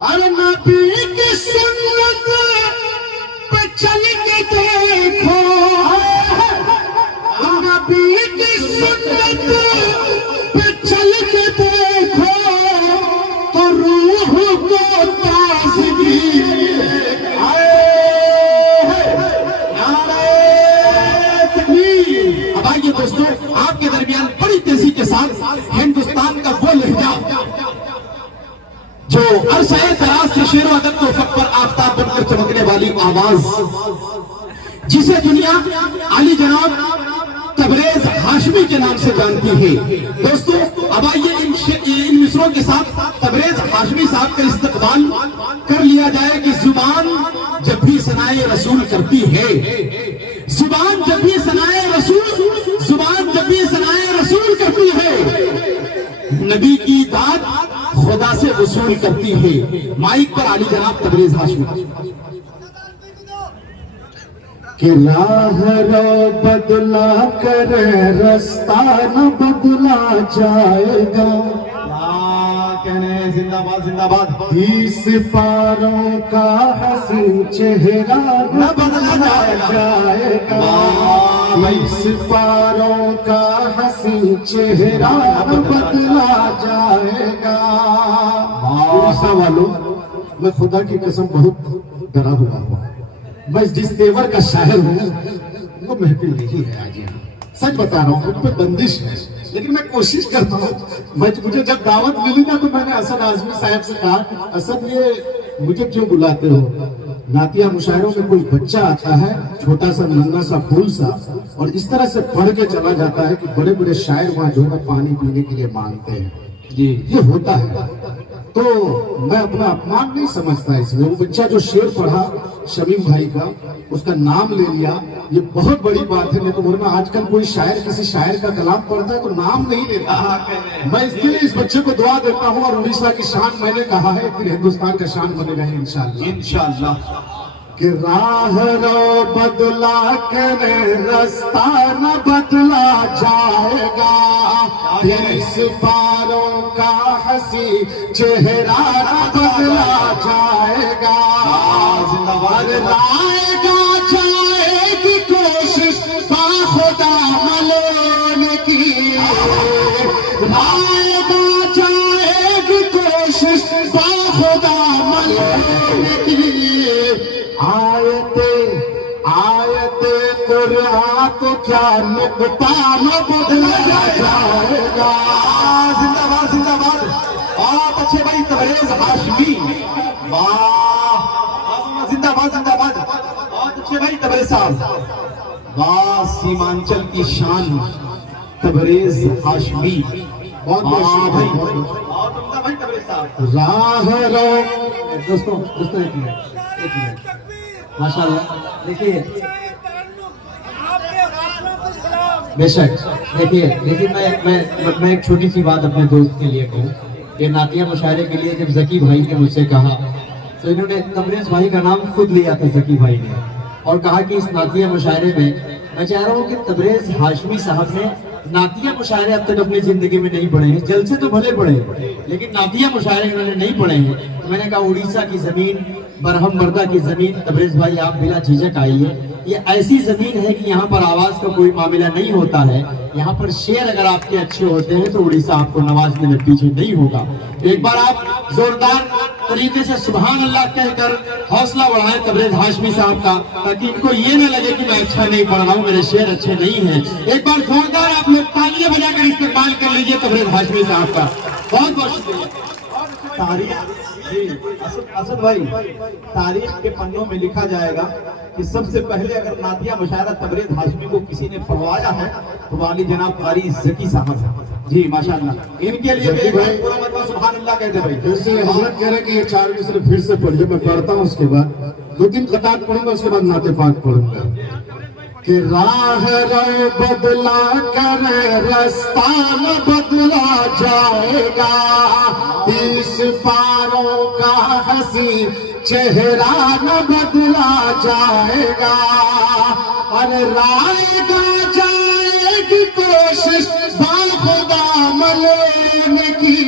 अरे नबी की सुन्नत पे चल के देखो, नबी की सुन्नत पे चल के देखो तो रूह को ताज़गी आए। अब आइए दोस्तों, आपके दरमियान बड़ी तेजी के साथ हिंदुस्तान का वो लहजा जो अरसाए दराज से शेर अदब के उफक पर आफताब बनकर चमकने वाली आवाज, जिसे दुनिया अली जनाब तबरेज हाशमी के नाम से जानती है। दोस्तों अब आइए इन मिसरों के साथ तबरेज हाशमी साहब का इस्तकबाल कर लिया जाए कि जुबान जब भी सनाए रसूल करती है, जुबान जब भी सनाए रसूल, जुबान जब भी सनाए रसूल करती है, नबी की दाद खुदा से वसूल करती है। माइक पर आली जनाब तबरेज हाशमी। कि राह रो बदला करे रास्ता न बदला जाएगा। कहने जिंदाबाद जिंदाबाद। 20 पारों का हसीन चेहरा न बदला जाएगा। 20 पारों का हसीन चेहरा न बदला जाएगा। उड़ीसा वालों, मैं खुदा की कसम बहुत डरा हुआ हूँ। मैं जिस तेवर का शायर हूँ वो महफिल नहीं है आज यहाँ। सच बता रहा हूँ, मुझ पे बंदिश है, लेकिन मैं कोशिश करता हूँ। मुझे जब दावत मिली ना तो मैंने असद आजमी साहब से कहा, असद ये मुझे क्यों बुलाते हो? नातिया मुशायरों में कोई बच्चा आता है, छोटा सा नन्हा सा फूल सा, और इस तरह से पढ़ के चला जाता है कि बड़े बड़े शायर वहां जो है पानी पीने के लिए मांगते हैं। जी ये होता है। तो मैं अपना अपमान नहीं समझता इसमें। वो बच्चा जो शेर पढ़ा शमीम भाई का, उसका नाम ले लिया, ये बहुत बड़ी बात है। नहीं तो वरना आजकल कोई शायर किसी शायर का कलाम पढ़ता है तो नाम नहीं लेता। मैं इसके लिए इस बच्चे को दुआ देता हूँ। और उड़ीसा की शान मैंने कहा है, फिर हिंदुस्तान का शान बनेगा इंशाल्लाह इंशाल्लाह। कि राह रो बदला करे रास्ता न बदला जाएगा। 20 पारों का हंसी चेहरा न बदला जाएगा। लाएगा जाएगी कोशिश बाखुदा मलोने की, लाएगा जाएगी कोशिश बाखुदा मलोने की। आयते कुरान तो क्या नुकता न बदला जाएगा। जिंदाबाद जिंदाबाद। बहुत अच्छे भाई तबरेज हाशमी, वाह जिंदाबाद जिंदाबाद। बहुत अच्छे भाई तबरेज साहब, वाह सीमांचल की शान तबरेज हाशमी। बहुत बहुत भाई, बहुत उम्दा भाई तबरेज साहब। राह रो दोस्तों एक मिनट माशाल्लाह। देखिए बेशक, देखिए मैं एक छोटी सी बात अपने दोस्त के लिए कहूँ। ये नातिया मुशायरे के लिए जब जकी भाई ने मुझसे कहा तो इन्होंने तबरेज भाई का नाम खुद लिया था जकी भाई ने, और कहा कि इस नातिया मुशायरे में मैं चाह रहा हूँ कि तबरेज हाशमी साहब ने नातिया मुशायरे अब तक अपनी जिंदगी में नहीं पढ़े हैं। जलसे तो भले पढ़े लेकिन नातिया मुशायरे इन्होंने नहीं पढ़े हैं। तो मैंने कहा उड़ीसा की जमीन, बरहम मर्दा की जमीन, तबरेज भाई आप बिला झिझक आइए। ये ऐसी जमीन है कि यहाँ पर आवाज का कोई मामला नहीं होता है। यहाँ पर शेर अगर आपके अच्छे होते हैं तो उड़ीसा आपको नवाजने में पीछे नहीं होगा। एक बार आप जोरदार तरीके से सुभान अल्लाह कहकर हौसला बढ़ाएं तबरेज हाशमी साहब का, ताकि इनको ये न लगे कि मैं अच्छा नहीं पढ़ रहा हूँ, मेरे शेर अच्छे नहीं हैं। एक बार जोरदार आप लोग तालियां बजाकर इस्तेमाल कर लीजिए तबरेज हाशमी साहब का। बहुत बहुत शुक्रिया। तारीख जी असद भाई, तारीख के पन्नों में लिखा जाएगा कि सबसे पहले अगर नातिया मुशायरा तबरेज हाशमी को किसी ने पढ़वाया है तो वाली जनाब कारी जकी साहब जी माशाअल्लाह। इनके लिए भी पूरा मतलब सुभान अल्लाह कहते भाई। जैसे हजरत कह रहे कि ये 4 मिसरे फिर से पढ़िए, मैं पढ़ता हूँ, उसके बाद 2-3 खतात पढ़ूंगा, उसके बाद नाते पाक पढ़ूंगा। कि राह रो बदला करे रास्ता न बदला जाएगा। 20 पारों का हंसी चेहरा न बदला जाएगा। अरे लाएगा जाएगी कोशिश बाखुदा मलोने की,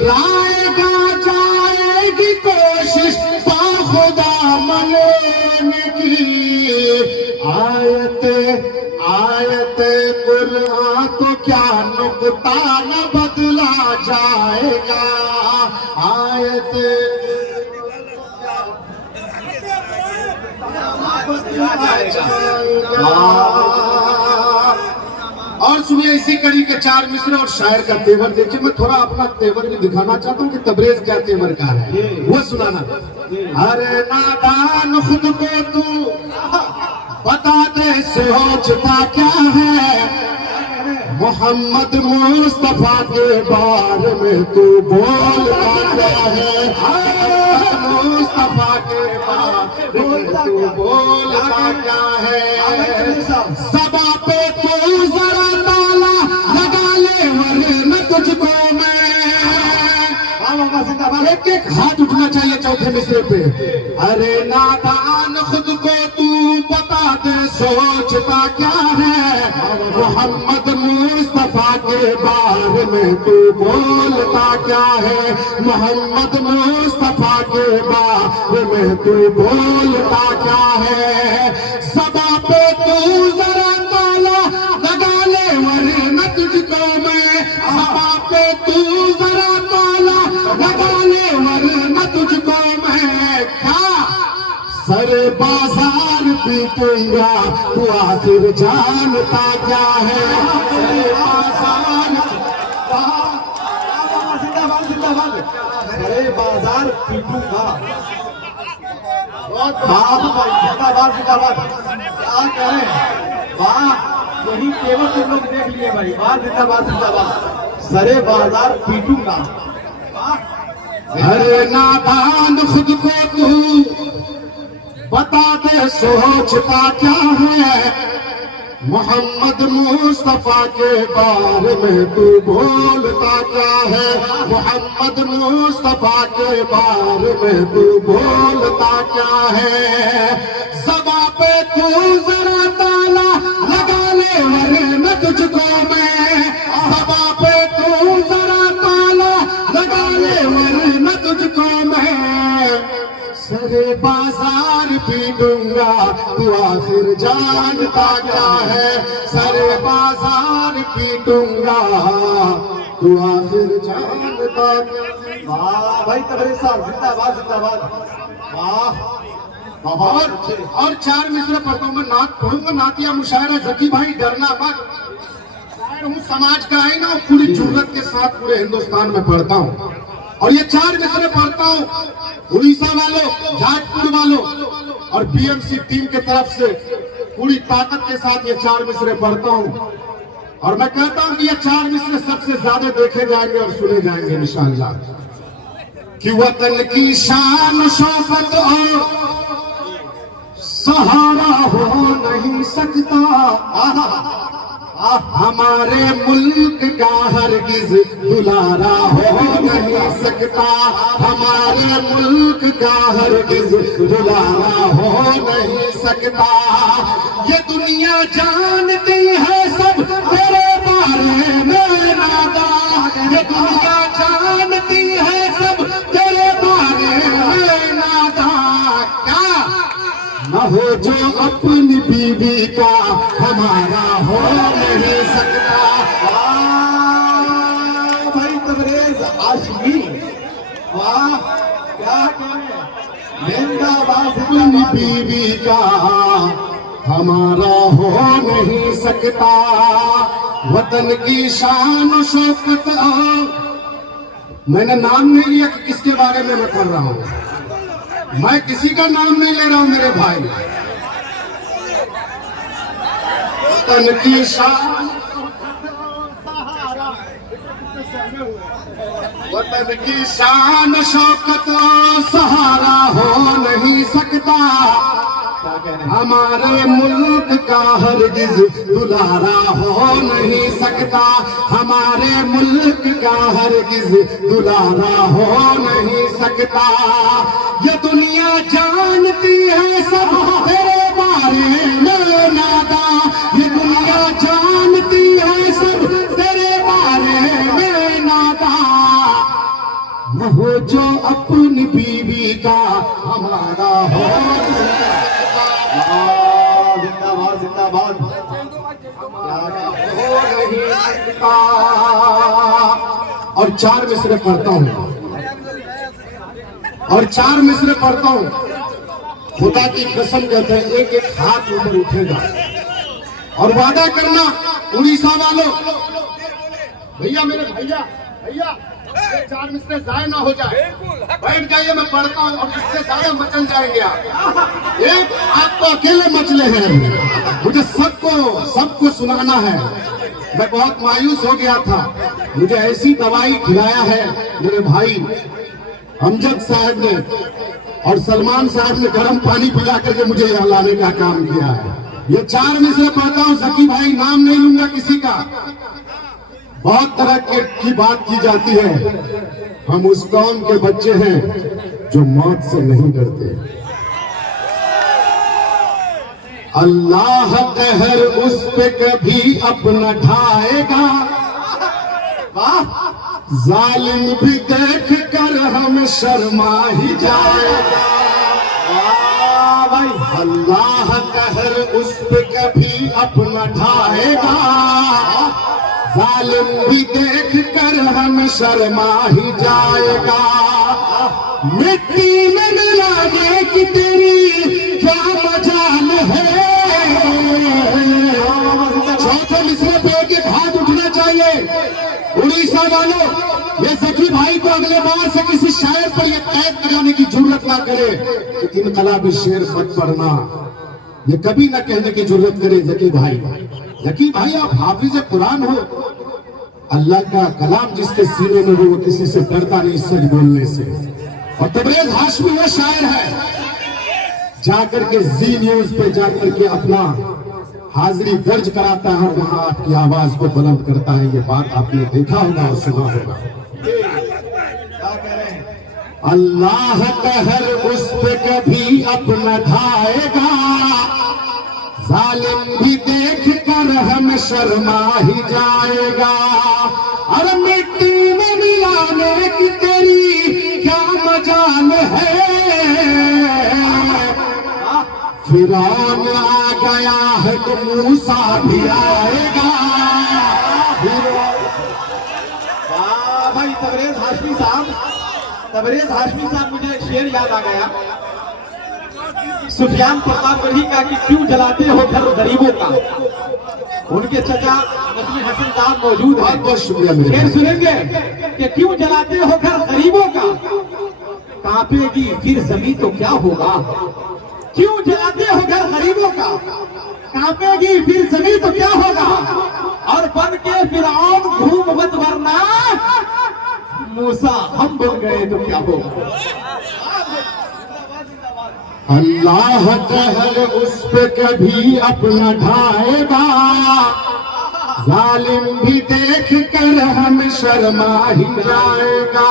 लाएगा जाए कुरान तो क्या नुक्ता न बदला जाएगा, आयत और सुनिए इसी कड़ी के 4 मिसरे और शायर का तेवर देखिए। मैं थोड़ा अपना तेवर भी दिखाना चाहता हूँ कि तबरेज क्या तेवर का है, वो सुनाना। अरे नादान खुद को तू बता दे सोचता क्या है, मोहम्मद मुस्तफा के बारे में तू बोलता क्या है, मुस्तफा के बारे में तू बोलता क्या है। सबा पे तू जरा ताला लगा ले वरना तुझको मैं, एक एक हाथ उठना चाहिए चौथे मिसरे पे। अरे नादान खुद को तू बता दे सोचता क्या है, मोहम्मद मुस्तफा के बारे में तू बोलता क्या है, मोहम्मद मुस्तफा के बारे में तू बोलता क्या है। सबा पे तू जरा ताला लगा ले वरना तुझको मैं, सबा पे तू जरा ताला लगा ले वरना तुझको मैं। क्या सर बाजार पीटूंगा तू आखिर जानता क्या है, सर बाजार अरे बाजार पीटूंगा, बाप भाई जिंदाबाद जिंदाबाद। क्या करें, वाह यही केवल तुम लोग देख लिए भाई, वाह जिंदाबाद जिंदाबाद। सरे बाजार पीटूंगा। अरे नादान खुद को तू बता दे सोचता क्या है, मोहम्मद मुस्तफा के बारे में तू बोलता क्या है, मोहम्मद मुस्तफा के बारे में तू बोलता क्या है। ज़बां पे तू जरा ताला लगा ले वरना तुझको मैं, ज़बां पे तू जरा ताला लगा ले वरना तुझको मैं। सरे बाजार पीटूंगा तू आखिर जानता क्या है, सरे बाजार पीटूंगा तू आखिर जानता क्या है। वाह भाई तबरेज साहब जिंदाबाद जिंदाबाद। वाह और 4 मिसरे पढ़ता हूँ मैं, नात पढ़ूंगा, नातिया मुशायरा। जकी भाई डरना मत, शायर हूँ, समाज का आईना और पूरी जरूरत के साथ पूरे हिंदुस्तान में पढ़ता हूँ। और ये 4 मिसरे पढ़ता हूँ उड़ीसा वालों, जाजपुर वालों और बीएमसी टीम के तरफ से पूरी ताकत के साथ ये 4 मिसरे पढ़ता हूँ। और मैं कहता हूँ कि ये 4 मिसरे सबसे ज्यादा देखे जाएंगे और सुने जाएंगे इंशाअल्लाह। कि वतन की शान शौकत और सहारा हो नहीं सकता, हमारे मुल्क का हरगिज दुलारा हो नहीं सकता, हमारे मुल्क का हरगिज दुलारा हो नहीं सकता। ये दुनिया जानती है सब तेरे बारे में नादा, ये दुनिया जानती है सब तेरे बारे में नादा। क्या न हो जो अपनी बीवी का हमारा हो नहीं सकता। वाह भाई तबरेज आशिकी, वाह क्या करें, जिंदाबाद अपनी जिंदाबाद। बीवी का हमारा हो नहीं सकता, वतन की शान शौकत। मैंने नाम नहीं लिया कि किसके बारे में मैं कर रहा हूं, मैं किसी का नाम नहीं ले रहा हूं मेरे भाई। वतन की शान, वतन की शान शौकत सहारा हो नहीं सकता, हमारे मुल्क का हरगिज दुलारा हो नहीं सकता, हमारे मुल्क का हरगिज दुलारा हो नहीं सकता। ये दुनिया जानती है सब तेरे बारे में नादा, ये दुनिया जानती है सब तेरे बारे में नादा। न हो जो अपनी बीवी का हमारा हो जिंदाबाद जिंदाबाद। क्या नहीं सकता। और 4 मिसरे पढ़ता हूँ, और 4 मिसरे पढ़ता हूँ। खुदा की कसम कहते हैं एक एक हाथ ऊपर उठेगा और वादा करना उड़ीसा वालों, भैया मेरे भैया भैया ये 4 मिसरे जाए ना हो जाए, बैठ जाइए मैं पढ़ता हूँ और इससे ज्यादा मचल जाएंगे आप। एक आप तो अकेले मचले हैं, मुझे सबको सुनाना है। मैं बहुत मायूस हो गया था, मुझे ऐसी दवाई खिलाया है मेरे भाई अमजद साहब ने और सलमान साहब ने गर्म पानी पिला करके मुझे यहाँ लाने का काम किया है। ये 4 मिसरे पढ़ता हूँ जकी भाई, नाम नहीं लूंगा किसी का। बहुत तरह की बात की जाती है, हम उस कौम के बच्चे हैं जो मौत से नहीं डरते। अल्लाह कहर उस पे कभी अपना ढाएगा, जालिम भी देख कर हम शर्मा ही जाएगा। अल्लाह कहर उस पे कभी अपना ढाएगा, जालिम भी देख कर हम शर्मा ही जाएगा। मिट्टी में मिलाने की तेरी क्या मजाल है। चौथे मिसरे पे एक हाथ उठना चाहिए। उड़ीसा वालों, ये सखी भाई को अगले बार से किसी शायर पर यह कैद कराने की जरूरत ना करे कि इनकलाबी शेर मत पढ़ना। ये कभी ना कहने की जरूरत करे जकी भाई, जकी भाई आप हाफिज कुरान हो। अल्लाह का कलाम जिसके सीने में वो किसी से डरता नहीं सच बोलने से। और तबरेज हाशमी वो शायर है जाकर के जी न्यूज पे जाकर के अपना हाजिरी दर्ज कराता है, वहां आपकी आवाज को बुलंद करता है। ये बात आपने देखा होगा और सुना होगा। अल्लाह कहर उस पे कभी अपना ढाएगा, जालिम भी देख कर हम शर्मा ही जाएगा। और मिट्टी में मिलाने की तेरी क्या मजाल है। फिरौन आ गया है तो मूसा भी आएगा। भाई तबरेज हाशमी साहब मुझे एक शेर याद आ गया सुफियान प्रतापगढ़ी का कि क्यों जलाते हो घर गरीबों का। उनके चचा नजमी हसन साहब मौजूद हैं। बहुत शुक्रिया। शेर सुनेंगे कि क्यों जलाते हो घर गरीबों का, कांपेगी फिर जमीन तो क्या होगा। क्यों जलाते हो घर गरीबों का, कांपेगी फिर जमीन तो क्या होगा। और बन के फिरौन घूम मत वरना मूसा हम बन गए तो क्या होगा। अल्लाह कहर उस पे कभी अपना ढाएगा, जालिम भी देख कर हम शर्मा ही जाएगा।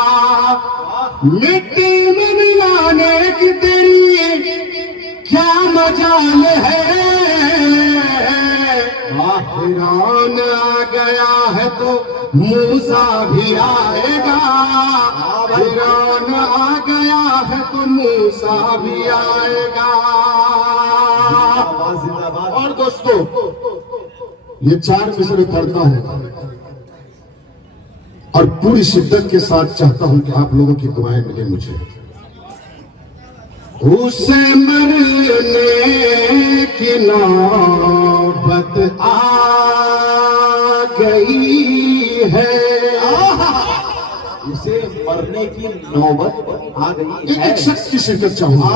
मिट्टी में मिलाने की तेरी क्या मजाल है। फिरौन आ गया है तो मूसा भी आएगा। फिरौन आ गया है तो मूसा भी आएगा। और दोस्तों ये 4 मिसरे पढ़ता हूं और पूरी शिद्दत के साथ चाहता हूं कि आप लोगों की दुआएं मिले मुझे। उसे मरने की नौबत आ गई है। उसे मरने की नौबत आ गई है। एक शख्स की शिरकत चाहूंगा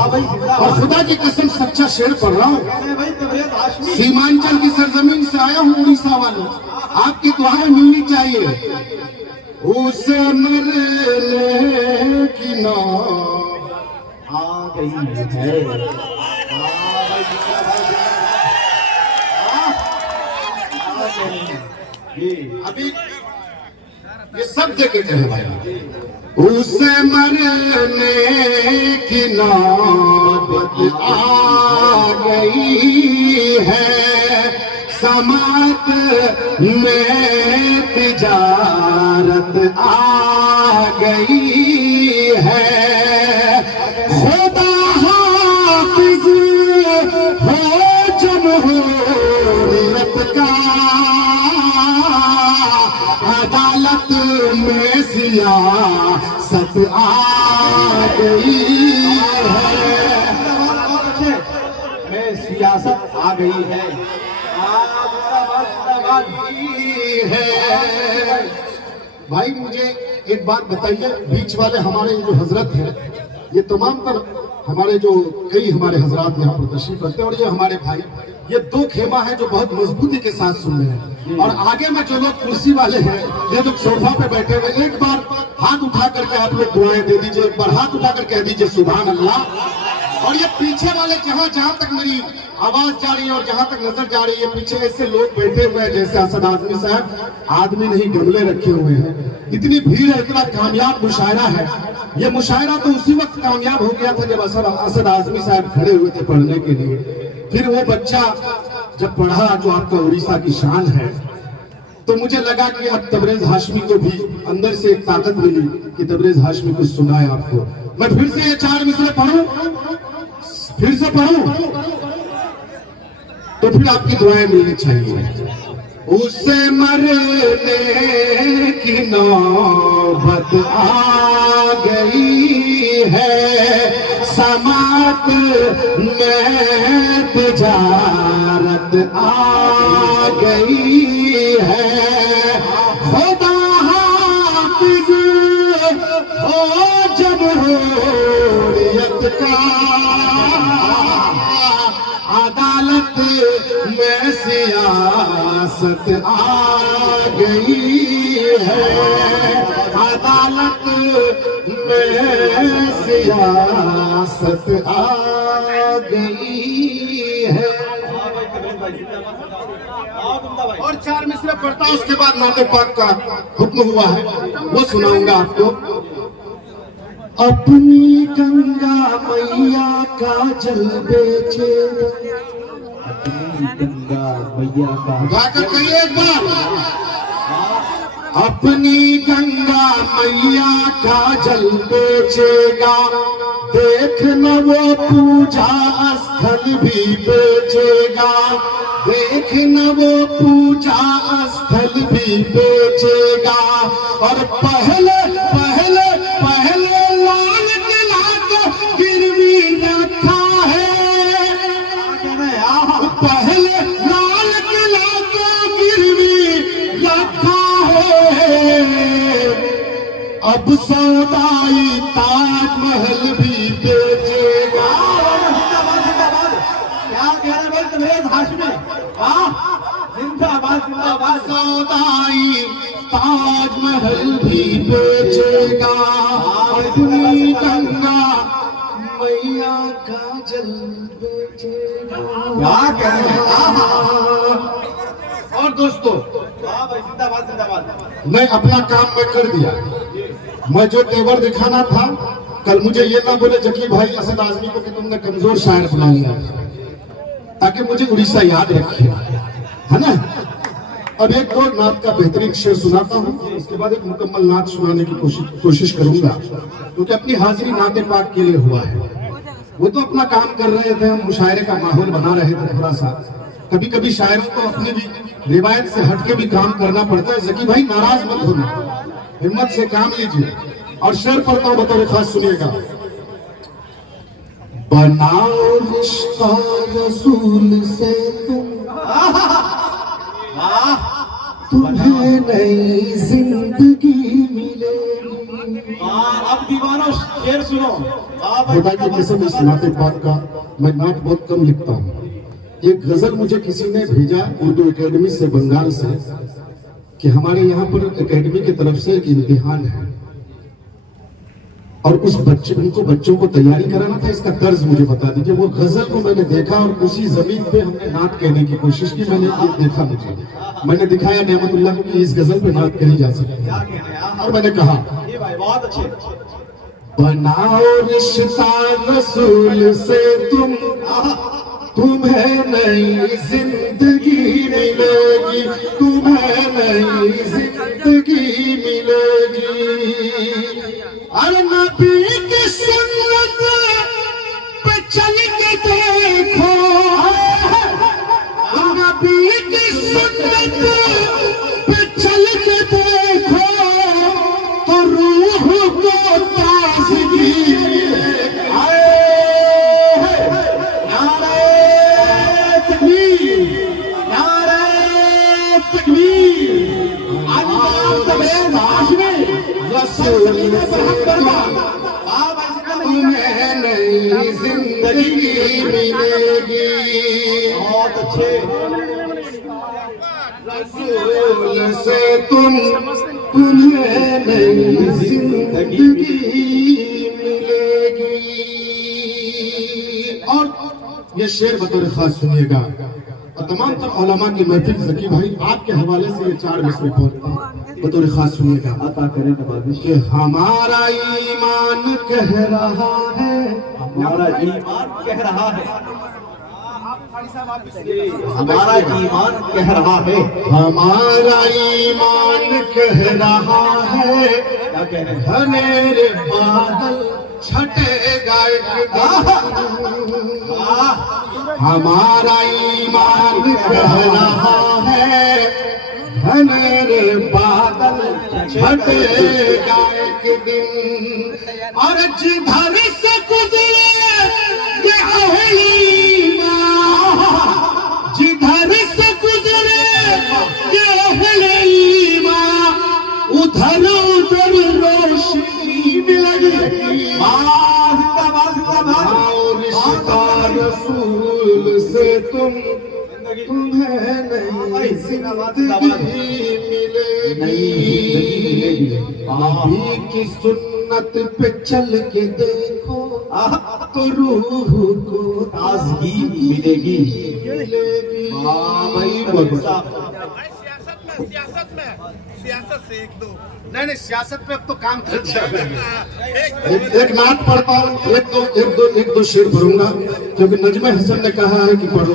और खुदा की कसम सच्चा शेर पढ़ रहा हूँ। भाई तबरेज हाशमी सीमांचल की सरजमीन से आया हूँ उड़ीसा वालों, आपकी दुआएं मिलनी चाहिए। उसे मरने की नौबत आ गई है। अभी ये सब जगह कहे भाई। उसे मरने की नौबत आ गई है। समात में तिजारत आ गई है। खुदा हाफिज हो जमहूरियत का। गई है। बहुत अच्छे में सियासत आ गई है। है। भाई मुझे एक बात बताइए, बीच वाले हमारे जो हजरत हैं, ये तमाम तर हमारे जो कई हमारे हजरात यहाँ पर तशरीफ रखते हैं, और ये हमारे भाई, ये दो खेमा है जो बहुत मजबूती के साथ सुन रहे हैं। और आगे में जो लोग कुर्सी वाले हैं, ये लोग सोफा पे बैठे हुए, एक बार हाथ उठा करके आप लोग दुआएं दे दीजिए, एक बार हाथ उठा कर कह दीजिए सुभान अल्लाह। और ये पीछे वाले जहां तक मेरी आवाज जा रही है और जहां तक नजर जा रही है, पीछे ऐसे लोग बैठे हुए हैं जैसे असद आजमी साहब, आदमी नहीं गमले रखे हुए हैं। इतनी भीड़ है, इतना कामयाब मुशायरा है। ये मुशायरा तो उसी वक्त कामयाब हो गया था जब असद आजमी साहब खड़े हुए थे पढ़ने के लिए। फिर वो बच्चा जब पढ़ा जो आपका उड़ीसा की शान है, तो मुझे लगा कि अब तबरेज हाशमी को भी अंदर से एक ताकत मिली कि तबरेज हाशमी कुछ सुनाए आपको। मैं फिर से ये 4 मिसरे पढ़ूं, फिर से पढ़ूं, तो फिर आपकी दुआएं मिलनी चाहिए। उससे मरने की नौबत आ गई है, समात में तिजारत आ गई है। खुदा हाफिज हो जमहूरियत का, अदालत में सियासत आ गई है, अदालत में सियासत आ गई है। और 4 मिसरे पढ़ता, उसके बाद नाते पाक का हुक्म हुआ है, वो सुनाऊंगा आपको। अपनी गंगा मैया का जल बेचे, अपनी गंगा मैया का गाकर कहिए एक बार। अपनी गंगा मैया का जल बेचेगा, देख न वो पूजा स्थल भी बेचेगा, देख न वो पूजा स्थल भी बेचेगा। और पहले पहले पहले लाल किला को गिरवी रखा है, पहले लाल किला को गिरवी रखा है। अब सौदाई ताजमहल भी बेचेगा। क्या कह रहे भाई तबरेज हाशमी, जिंदाबाद जिंदाबाद। सौदाई ताजमहल भी बेचेगा, अपनी गंगा मैया का जल बेचेगा। क्या कह रहे हैं? और दोस्तों, जिंदाबाद जिंदाबाद। मैं अपना काम में कर दिया। मैं जो तेवर दिखाना था, कल मुझे ये ना बोले जकी भाई असद आजमी को कि तुमने कमजोर शायर बना लिया, ताकि मुझे उड़ीसा याद रखे, है ना। अब एक दो नात का बेहतरीन शेर सुनाता हूँ, उसके बाद एक मुकम्मल नात सुनाने की कोशिश करूंगा, क्योंकि अपनी हाजिरी नाते पाक के लिए हुआ है। वो तो अपना काम कर रहे थे, हम मुशायरे का माहौल बना रहे थे थोड़ा सा। कभी कभी शायरों को अपने भी रिवायत से हटके भी काम करना पड़ता है। जकी भाई नाराज मत होना, हिम्मत से काम लीजिए। और शेर पढ़ता हूँ, बतौर खास सुनिएगा। बनाओ रिश्ता रसूल से तुम्हें नई जिंदगी मिलेगी। अब दीवानो शेर सुनो। खुदा की कसम, इस नाते पाक का मैं नाट बहुत कम लिखता हूँ। एक गजल मुझे किसी ने भेजा उर्दू एकेडमी से, बंगाल से, कि हमारे यहाँ पर एकेडमी की तरफ से एक इम्तिहान है और उस उनको बच्चों को तैयारी कराना था। इसका तर्ज मुझे बता दीजिए। वो गजल को मैंने देखा और उसी जमीन पे हमने नात कहने की कोशिश की। मैंने ये देखा, मैंने दिखाया नेमतुल्लाह को कि इस गजल पे नात कही जा सकती है। और मैंने कहा, बहुत अच्छे। बनाओ रिश्ता रसूल से तुम्हें नई जिंदगी मिलेगी, तुम्हें नई जिंदगी मिलेगी। अरे नबी की सुन्नत पे चल के देखो, नबी की सुन्नत पे चल के देखो, तो रूह को ताज़गी तुम्हें नई जिंदगी मिलेगी। बहुत अच्छे। रसूल से तुम्हें नई जिंदगी मिलेगी। और ये शेर बतौर खास सुनिएगा और तमाम उलमा की महफिल ज़की भाई आपके हवाले से ये 4 मिसरे पढ़ता हूं, बतौर खास सुनिएगा। अता करें नवाज़िश। कि हमारा ईमान कह रहा है, हमारा ईमान कह रहा है, हमारा ईमान कह रहा है, हमारा ईमान कह रहा है, क्या कह रहे हैं? घनेरे बादल छटेगा एक दिन। हमारा ईमान कह रहा है, घनेरे बादल छटेगा एक दिन। और जिधर से गुजरे ये अहली ईमान, जिधर से गुजरे ये अहली ईमान, उधर उधर रोशनी मिलेगी। रिश्ता रसूल से तुम्हें नई जिंदगी मिलेगी। नबी की सुन्नत पे चल के देखो तो रूह को ताज़गी मिलेगी। भाई सियासत से एक दो नहीं सियासत पे अब तो काम कर एक नाट पढ़ता हूँ, एक दो शेर पढ़ूंगा क्योंकि नजमे हसन ने कहा है कि पढ़ो।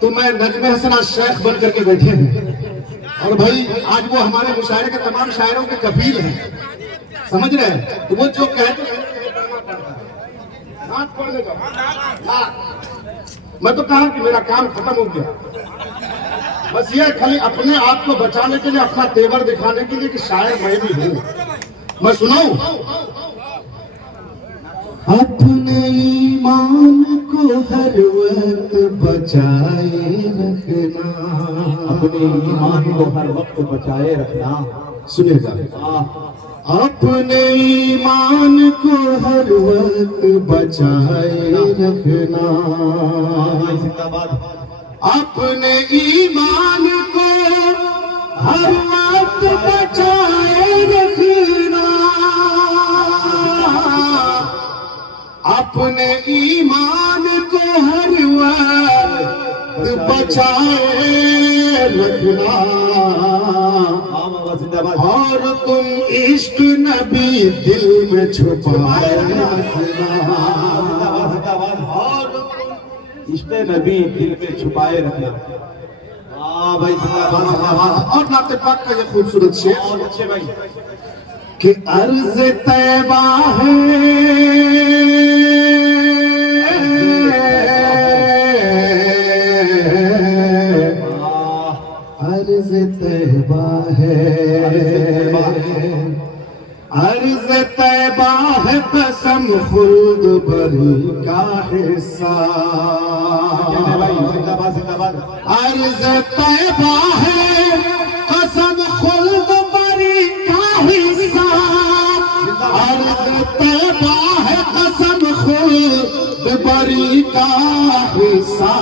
तो मैं नजमे हसन आज शेख बन करके बैठे हैं और भाई आज वो हमारे मुशायरे के तमाम शायरों के कफील हैं, समझ रहे हैं। तो वो जो कहते हैं नाट पढ़ लेगा। मैं तो कहा कि मेरा काम खत्म हो गया, बस ये खाली अपने आप को बचाने के लिए, अपना तेवर दिखाने के लिए कि शायद मैं भी हूँ। मैं सुनाऊं? अपने ईमान को हर वक्त बचाए रखना, अपने ईमान को हर वक्त बचाए रखना। सुनिएगा। अपने ईमान को हर वक्त बचाए रखना, अपने ईमान को हर वक्त बचाए रखना, अपने ईमान को हर वक्त बचाए रखना। और तुम इश्क नबी दिल में छुपाए रखना, इश्क़ नबी दिल में छुपाए रखना। भाई और नाते पाक का ये खूबसूरत शेर बहुत अच्छे भाई। कि अर्ज़ तैबा है, अर्ज़ तैबा है, अर्ज़ तैबा है, कसम खुल्द बरी का हिस्सा। अर्ज़ तैबा है, कसम खुल्द बरी का हिस्सा। अर्ज़ तैबा है, कसम खुल्द बरी का हिस्सा।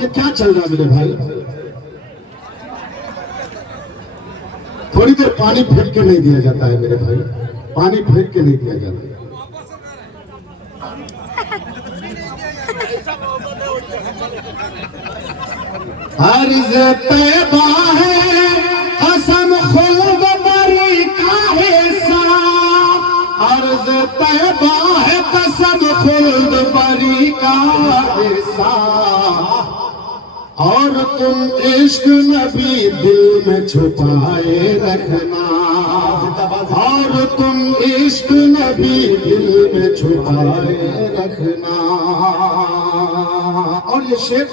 ये क्या चल रहा है मेरे भाई? थोड़ी देर पानी फेंक के नहीं दिया जाता है मेरे भाई, पानी फेंक के नहीं दिया जाता। अर्ज़ तैबा है, कसम खुल्द बरी का हिस्सा। अर्ज़ तैबा है, कसम खुल्द बरी का हिस्सा। और तुम इश्क नबी दिल में छुपाए रखना, और तुम इश्क नबी दिल में छुपाए रखना। और ये शेर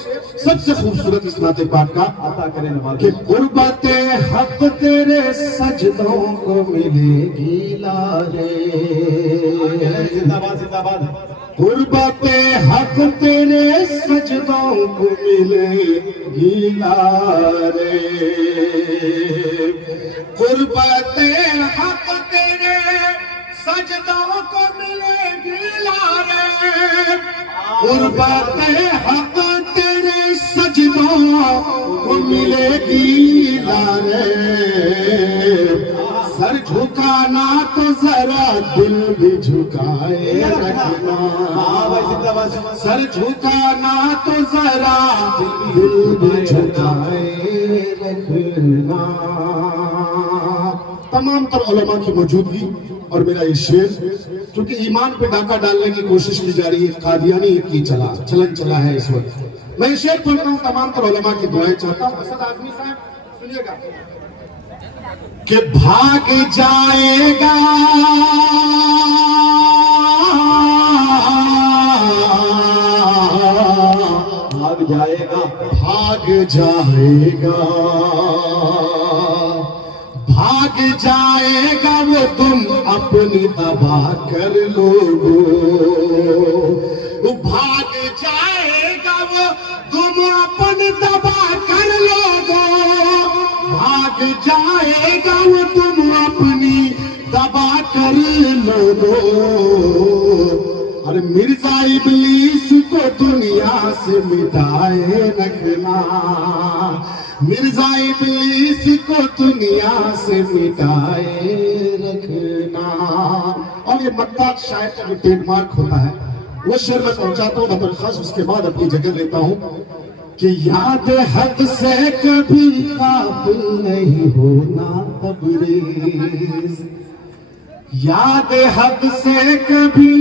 सबसे खूबसूरत इस नाते पाक का अता करें नवाज़। कि गुर्बते हक तेरे सजदों को मिलेगी लारे, जिंदाबाद जिंदाबाद। गुर्बते हक तेरे सजदों को मिलेगी लारे, गुर्बते हक तेरे सजदों को मिलेगी लारे, गुर्बत हक तेरे सजदों को मिलेगी लारे। सर झुकाना तो जरा दिल भी झुकाए रखना, सर झुकाना तो जरा दिल भी झुकाए रखना। तमाम तर उलमा की मौजूदगी और मेरा ये शेर, क्योंकि ईमान पे डाका डालने की कोशिश की जा रही है, कादियानी की चलन चला है इस वक्त। मैं ये शेर पढ़ता हूँ, तमाम तर उलमा की दुआएं चाहता हूँ। असद आजमी साहब सुनिएगा कि भाग जाएगा भाग जाएगा भाग जाएगा भाग जाएगा वो तुम अपनी दबा कर लोगो, भाग जाएगा वो तुम अपनी दबा कर लोगो, भाग जाएगा वो तुम अपनी दबा कर लोगो। अरे मिर्जा इब्लीस को दुनिया से मिटाए रखना, मिर्जा इब्लीस को दुनिया से मिटाए रखना। और ये मक्ता शायर का जो ट्रेडमार्क होता है वो शेर में पहुंचाता हूँ बतर खास, उसके बाद अपनी जगह लेता हूँ कि याद हक से कभी काबिल नहीं होना तबरेज, याद हक से कभी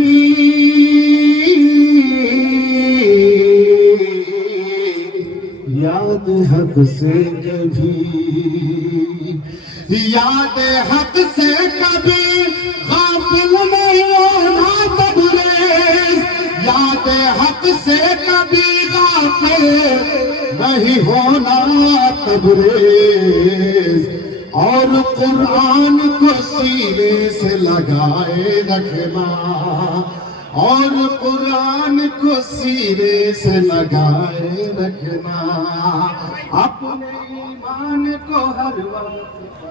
याद हक से कभी याद हक से कभी गाफिल नहीं होना तबरेज, याद हक से कभी गाफिल नहीं होना तबरेज। और कुरान को सीने से लगाए रखना, और कुरान को सीने से लगाए रखना। अपने ईमान को हर वक्त